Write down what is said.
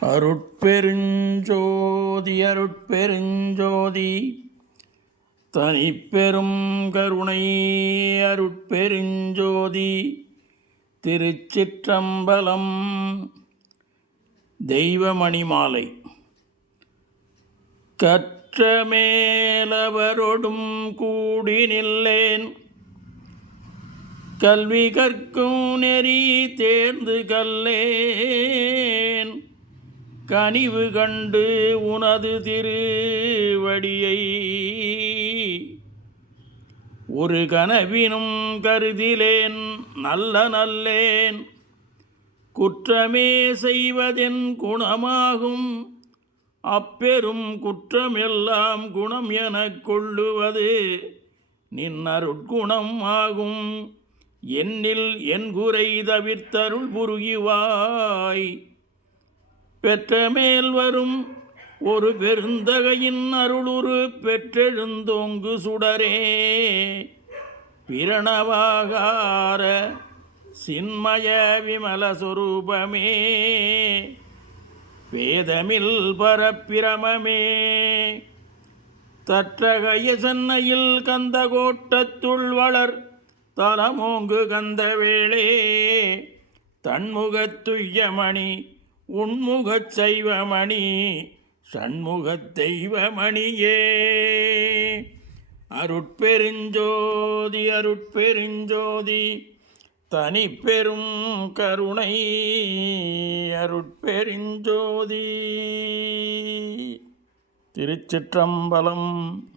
அருட்பெருஞ்சோதி அருட்பெருஞ்சோதி தனிப்பெரும் கருணை அருட்பெருஞ்சோதி திருச்சிற்றம்பலம். தெய்வமணிமாலை. கற்றமேலவரொடும் கூடி நில்லேன், கல்வி கற்கும் நெறி தேர்ந்து கல்லேன், கனிவு கண்டு உனது திருவடியை ஒரு கனவினும் கருதிலேன் நல்லேன். குற்றமே செய்வதென் குணமாகும், அப்பெரும் குற்றமெல்லாம் குணம் எனக் கொள்ளுவது நின் அருட்குணம் ஆகும். என்னில் என் குறை தவிர்த்தருள் புரிவாய். பெற்றமேல் வரும் ஒரு பெருந்தகையின் அருளுரு பெற்றெழுந்தோங்கு சுடரே, பிரணவாகார சின்மய விமல சொரூபமே, வேதமில் பரப்பிரமமே, தற்றகைய சென்னையில் கந்த கோட்டத்துள் வளர் தலமோங்கு கந்த வேளே, தன்முகத்துய்யமணி உண்முகச் சைவமணி சண்முகத் தெய்வமணியே. அருட்பெருஞ்சோதி அருட்பெருஞ்சோதி தனிப்பெரும் கருணை அருட்பெருஞ்சோதி. திருச்சிற்றம்பலம்.